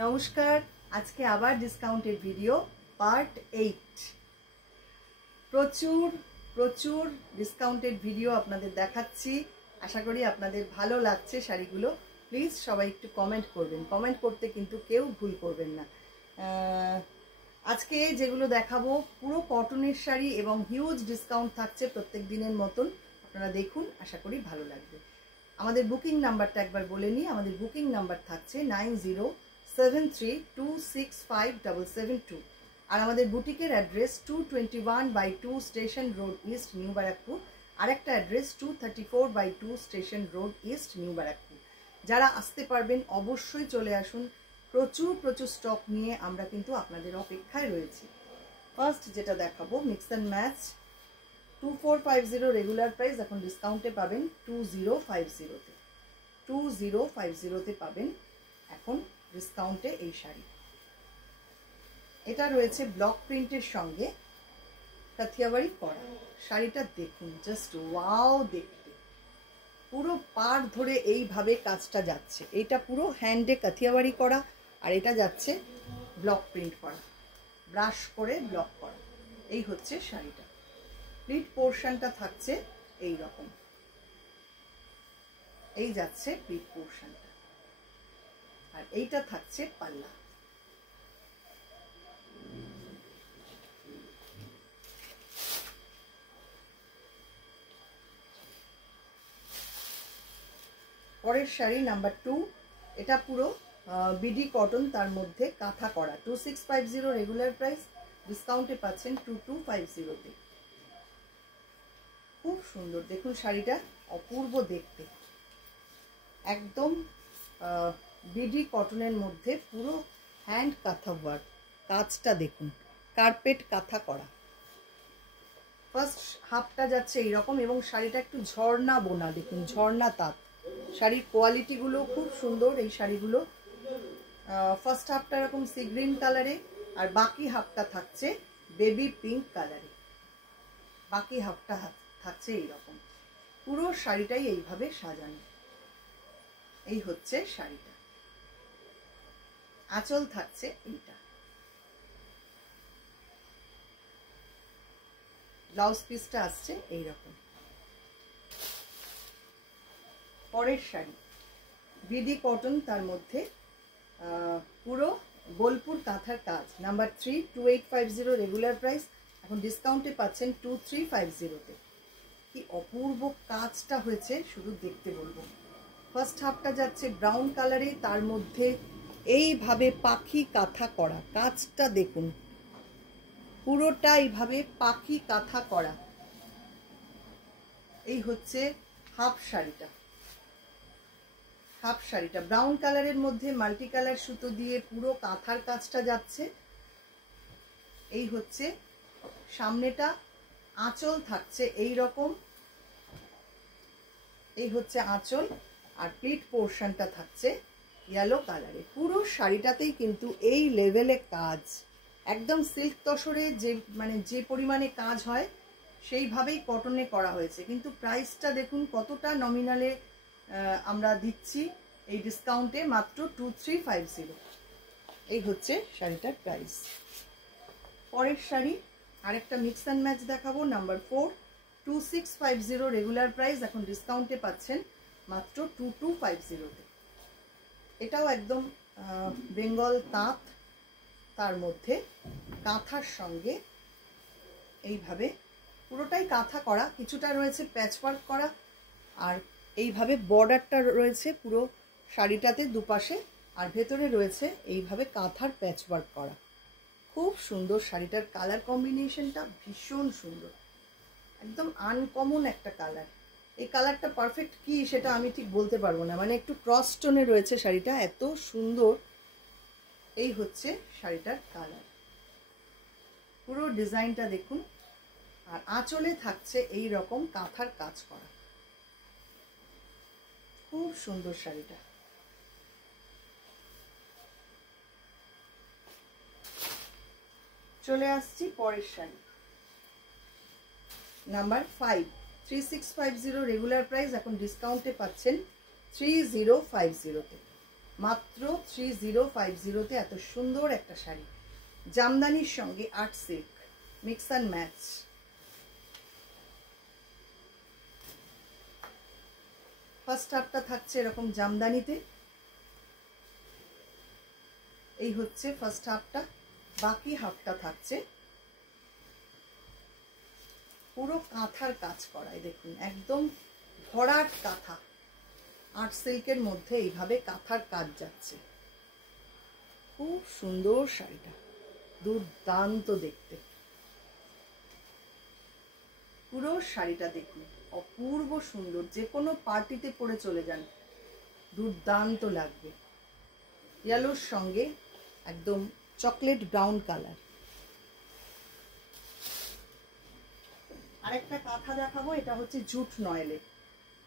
নমস্কার, আজকে আবার ডিসকাউন্টেড ভিডিও পার্ট 8। প্রচুর প্রচুর ডিসকাউন্টেড ভিডিও আপনাদের দেখাচ্ছি। আশা করি আপনাদের ভালো লাগছে শাড়িগুলো। প্লিজ সবাই একটু কমেন্ট করবেন, কমেন্ট করতে কিন্তু কেউ ভুল করবেন না। আজকে যেগুলো দেখাবো পুরো কটনের শাড়ি এবং হিউজ ডিসকাউন্ট থাকছে প্রত্যেক দিনের মতন। আপনারা দেখুন, আশা করি ভালো লাগবে। আমাদের বুকিং নাম্বারটা একবার বলে নিই। আমাদের বুকিং নাম্বার থাকছে 9073265772 আর আমাদের বুটিকের address 221/2 station road east, new Barrackpore. আরেকটা address 234/2 station road east, new Barrackpore. যারা আসতে পারবেন অবশ্যই চলে আসুন। প্রচুর প্রচুর স্টক নিয়ে আমরা কিন্তু আপনাদের অপেক্ষায় রয়েছি। ফার্স্ট যেটা দেখাবো mix and match 2450 regular price, এখন ডিসকাউন্টে পাবেন 2050-তে। 2050-তে পাবেন এখন ডিসকাউন্টে এই শাড়ি। এটা রয়েছে ব্লক প্রিন্টের সঙ্গে কাথিয়াবাড়ি করা। শাড়িটা দেখুন, জাস্ট ওয়াও দেখতে। পুরো পাড় ধরে এইভাবে কাজটা যাচ্ছে। এইটা পুরো হ্যান্ডে কাথিয়াবাড়ি করা, আর এটা যাচ্ছে ব্লক প্রিন্ট করা, ব্রাশ করে ব্লক করা। এই হচ্ছে শাড়িটা। প্লিট পোর্শনটা থাকছে এই রকম, এই যাচ্ছে প্লিট পোর্শনটা, আর এইটা থাকছে পাল্লা। পরের শাড়ি নাম্বার 2। এটা পুরো বিডি কটন, তার মধ্যে কাঁথা করা। 2650 রেগুলার প্রাইস, ডিসকাউন্টে পাচ্ছেন 2250-তে। খুব সুন্দর, দেখুন শাড়িটা অপূর্ব দেখতে। একদম বিডি কটনের মধ্যে পুরো হ্যান্ড কাঁথা ওয়ার্ক। কাজটা দেখুন, কার্পেট কাঁথা করা। ফার্স্ট হাফটা যাচ্ছে এইরকম, এবং শাড়িটা একটু ঝর্ণা বোনা, দেখুন ঝর্ণা তাঁত। শাড়ির কোয়ালিটিগুলো খুব সুন্দর। এই শাড়িগুলো ফার্স্ট হাফটা এরকম সি গ্রিন কালারে, আর বাকি হাফটা থাকছে বেবি পিঙ্ক কালারে। বাকি হাফটা থাকছে এইরকম। পুরো শাড়িটাই এইভাবে সাজানো। এই হচ্ছে শাড়িটা। আঁচল থাকছে এইটা। ব্লাউজ পিসটা আসছে এইরকম। পরের শাড়ি বিডি কটন, তার মধ্যে পুরো বোলপুর কাঁথার কাজ। নাম্বার 3, 2850 রেগুলার প্রাইস, এখন ডিসকাউন্টে পাচ্ছেন 2350-তে। কি অপূর্ব কাজটা হয়েছে, শুধু দেখতে বলবো। ফার্স্ট হাফটা যাচ্ছে ব্রাউন কালারে, তার মধ্যে এইভাবে পাখি কাঁথা করা। কাজটা দেখুন, পুরোটা এইভাবে পাখি কাঁথা করা। এই হচ্ছে হাফ শাড়িটা। হাফ শাড়িটা ব্রাউন কালারের মধ্যে মাল্টি কালার সুতো দিয়ে পুরো কাঁথার কাজটা যাচ্ছে। এই হচ্ছে সামনেটা। আঁচল থাকছে এই রকম, এই হচ্ছে আঁচল, আর প্লিট পোর্শনটা থাকছে ইয়েলো কালারে। পুরো শাড়িটাতেই কিন্তু এই লেভেলে কাজ, একদম সিল্ক তসরে যে পরিমাণে কাজ হয় সেইভাবেই কটনে করা হয়েছে। কিন্তু প্রাইসটা দেখুন কতটা নমিনালে আমরা দিচ্ছি এই ডিসকাউন্টে, মাত্র 2350। এই হচ্ছে শাড়িটার প্রাইস। পরের শাড়ি আরেকটা মিক্স অ্যান্ড ম্যাচ দেখাবো। নাম্বার 4, 2650 রেগুলার প্রাইস, এখন ডিসকাউন্টে পাচ্ছেন মাত্র 2250-তে। এটাও একদম বেঙ্গল তাঁত, তার মধ্যে কাঁথার সঙ্গে এইভাবে পুরোটাই কাঁথা করা, কিছুটা রয়েছে প্যাচওয়ার্ক করা, আর এইভাবে বর্ডারটা রয়েছে পুরো শাড়িটাতে দুপাশে, আর ভেতরে রয়েছে এইভাবে কাঁথার প্যাচওয়ার্ক করা। খুব সুন্দর শাড়িটার কালার কম্বিনেশনটা, ভীষণ সুন্দর, একদম আনকমন একটা কালার। এই কালারটা পারফেক্ট কি সেটা আমি ঠিক বলতে পারবো না, মানে একটু ক্রস টোনে রয়েছে শাড়িটা, এত সুন্দর। এই হচ্ছে শাড়িটার কালার। পুরো ডিজাইনটা দেখুন, আর আঁচলে থাকছে এই রকম কাঁথার কাজ করা। খুব সুন্দর শাড়িটা। চলে আসছি পরের শাড়ি নাম্বার 5, 3650 রেগুলার প্রাইস, এখন ডিসকাউন্টে পাচ্ছেন 3050-তে। মাত্র 3050-তে এত সুন্দর একটা শাড়ি, জামদানির সঙ্গে art silk mix and match. First হাফটা থাকছে এরকম জামদানিতে, এই হচ্ছে ফার্স্ট হাফটা। বাকি হাফটা থাকছে পুরো কাঁথার কাজ করায়, দেখুন একদম ভরাট কাঁথা, আর্ট সিল্কের মধ্যে এইভাবে কাঁথার কাজ যাচ্ছে। খুব সুন্দর শাড়িটা, দুর্দান্ত দেখতে। পুরো শাড়িটা দেখুন, অপূর্ব সুন্দর, যে কোনো পার্টিতে পরে চলে যান, দুর্দান্ত লাগবে। ইয়েলোর সঙ্গে একদম চকলেট ব্রাউন কালার। আরেকটা কাঁথা দেখাবো, এটা হচ্ছে জুট নয়েলে,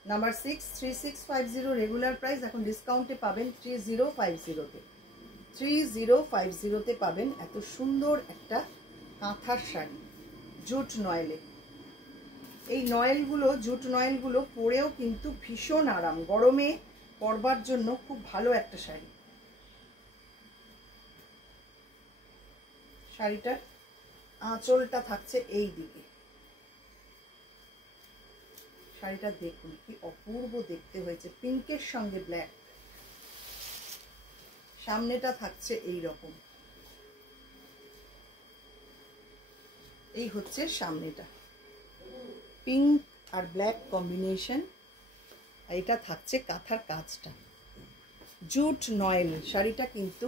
নাম্বার 6, 3650 রেগুলার প্রাইস, এখন ডিসকাউন্টে পাবেন 3050-তে। 3050-তে পাবেন এত সুন্দর একটা কাঁথার শাড়ি জুট নয়েলে। এই নয়েলগুলো, জুট নয়েলগুলো পরেও কিন্তু ভীষণ আরাম, গরমে পরবার জন্য খুব ভালো একটা শাড়ি। শাড়িটার আঁচলটা থাকছে এই দিকে। শাড়িটা দেখুন কি অপূর্ব দেখতে হয়েছে, পিঙ্কের সঙ্গে ব্ল্যাক। সামনেটা থাকছে এই রকম, এই হচ্ছে সামনেটা, পিঙ্ক আর ব্ল্যাক কম্বিনেশন। এটা থাকছে কাঁথার কাজটা, জুট নয়েল। শাড়িটা কিন্তু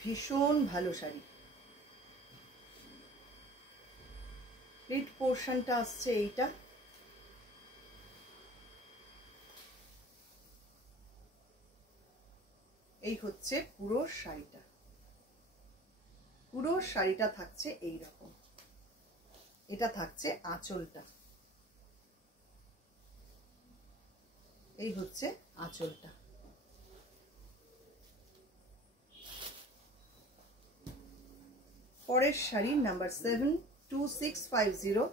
ভীষণ ভালো শাড়ি। প্লিট পোর্শনটা আসছে এইটা, এই হচ্ছে পুরো শাড়িটা। পুরো শাড়িটা থাকছে এই রকম। এটা থাকছে আঁচলটা, এই হচ্ছে আঁচলটা। পরের শাড়ি নাম্বার 7, 2650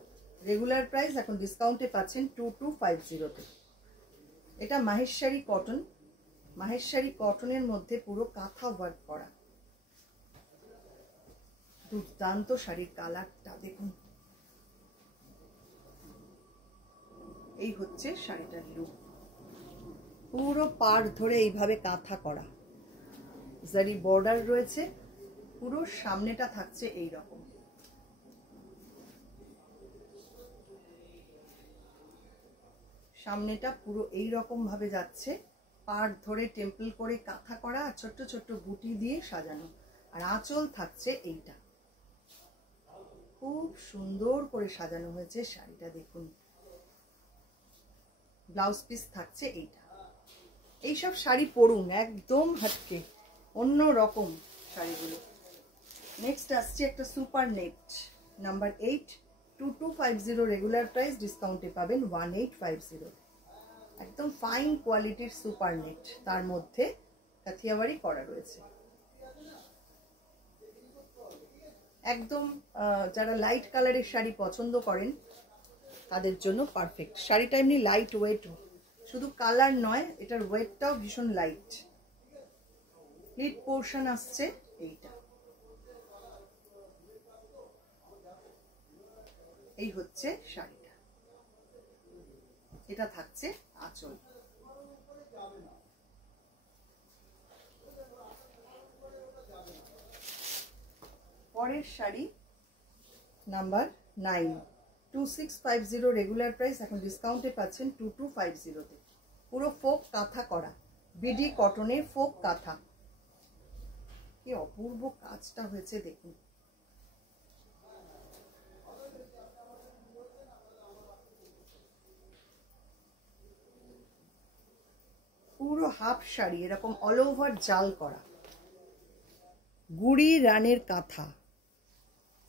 রেগুলার প্রাইস, এখন ডিসকাউন্টে পাচ্ছেন 2250-তে। এটা মাহেশ্বরী কটন, মাহেশ্বরী কটনের মধ্যে পুরো কাঁথা ওয়ার্ক করা, দুর্দান্ত শাড়ির কালারটা দেখুন। এই হচ্ছে শাড়িটার লুক, পুরো পাড় ধরে এইভাবে কাঁথা করা, জারি বর্ডার রয়েছে। পুরো সামনেটা থাকছে এই রকম, সামনেটা পুরো এই রকম ভাবে যাচ্ছে, পাড় ধরে টেম্পল করে কাঁথা করা, আর ছোট্ট ছোট্ট বুটি দিয়ে সাজানো। আর আঁচল থাকছে এইটা, খুব সুন্দর করে সাজানো হয়েছে শাড়িটা দেখুন। ব্লাউজ পিস থাকছে এইটা। এইসব শাড়ি পরুন, একদম হাটকে অন্য রকম শাড়িগুলো। নেক্সট আসছে একটা super net, number 8, 2250 regular price, ডিসকাউন্টে পাবেন 1850। একদম ফাইন কোয়ালিটির সুপার নেট, তার মধ্যে কাথিয়াওয়ারি করা রয়েছে। একদম যারা লাইট কালারের শাড়ি পছন্দ করেন তাদের জন্য পারফেক্ট। শাড়িটা এমনি লাইট ওয়েটও, শুধু কালার নয়, এটার ওয়েটটাও ভীষণ লাইট। প্লিট পোর্শন আসছে এইটা, এই হচ্ছে শাড়িটা। এটা থাকছে আঁচল। পরের শাড়ি নাম্বার 9, 2650 রেগুলার প্রাইস, এখন ডিসকাউন্টে পাচ্ছেন 2250-তে। পুরো ফোক কাঁথা করা, বিডি কটনের ফোক কাঁথা। কি অপূর্ব কাজটা হয়েছে দেখুন। পুরো হাফ শাড়ি এরকম অল ওভার জাল করা, গুড়ি রানের কাঁথা,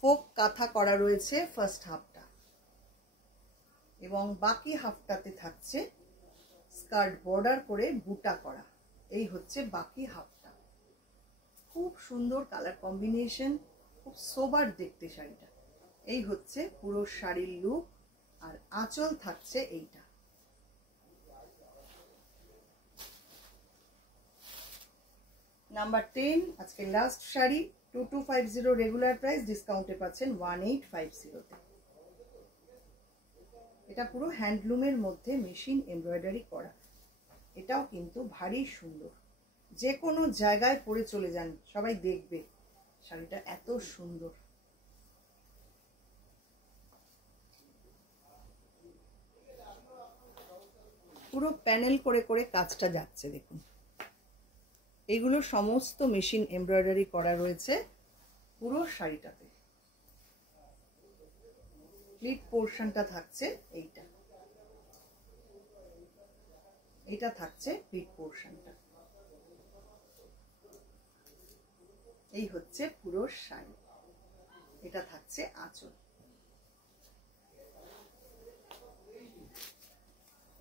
ফোক কাঁথা করা রয়েছে ফার্স্ট হাফটা, এবং বাকি হাফটাতে থাকছে স্কার্ট বর্ডার করে বুটা করা। এই হচ্ছে বাকি হাফটা। খুব সুন্দর কালার কম্বিনেশন, খুব সোবার দেখতে শাড়িটা। এই হচ্ছে পুরো শাড়ির লুক, আর আঁচল থাকছে এইটা। নাম্বার 10 আজকে লাস্ট শাড়ি 2250 রেগুলার প্রাইস, ডিসকাউন্টে পাচ্ছেন 1850 তে। এটা পুরো হ্যান্ডলুমের মধ্যে মেশিন এমব্রয়ডারি করা, এটাও কিন্তু ভারী সুন্দর। যে কোনো জায়গায় পরে চলে যান, সবাই দেখবে শাড়িটা এত সুন্দর। পুরো প্যানেল করে করে কাজটা যাচ্ছে দেখুন। এগুলো সমস্ত মেশিন এমব্রয়ডারি করা রয়েছে পুরো শাড়িটাতে। প্লিট পোর্শনটা থাকছে এইটা, এটা থাকছে প্লিট পোর্শনটা। এই হচ্ছে পুরো শাড়ি, এটা থাকছে আঁচল।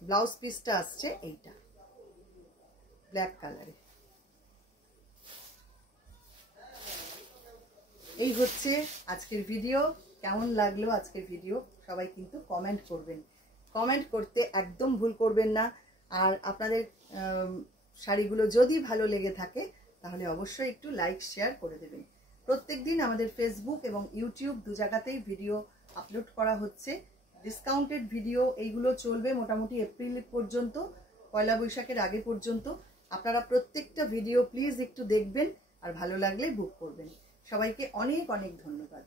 ব্লাউজ পিসটা আসছে এইটা ব্ল্যাক কালারে। এই হচ্ছে আজকের ভিডিও। কেমন লাগলো আজকের ভিডিও সবাই কিন্তু কমেন্ট করবেন, কমেন্ট করতে একদম ভুল করবেন না। আর আপনাদের শাড়িগুলো যদি ভালো লেগে থাকে তাহলে অবশ্যই একটু লাইক শেয়ার করে দেবেন। প্রত্যেকদিন আমাদের ফেসবুক এবং ইউটিউব দু জায়গাতেই ভিডিও আপলোড করা হচ্ছে, ডিসকাউন্টেড ভিডিও। এইগুলো চলবে মোটামুটি এপ্রিল পর্যন্ত, পয়লা বৈশাখের আগে পর্যন্ত। আপনারা প্রত্যেকটা ভিডিও প্লিজ একটু দেখবেন আর ভালো লাগলে বুক করবেন। সবাইকে অনেক অনেক ধন্যবাদ।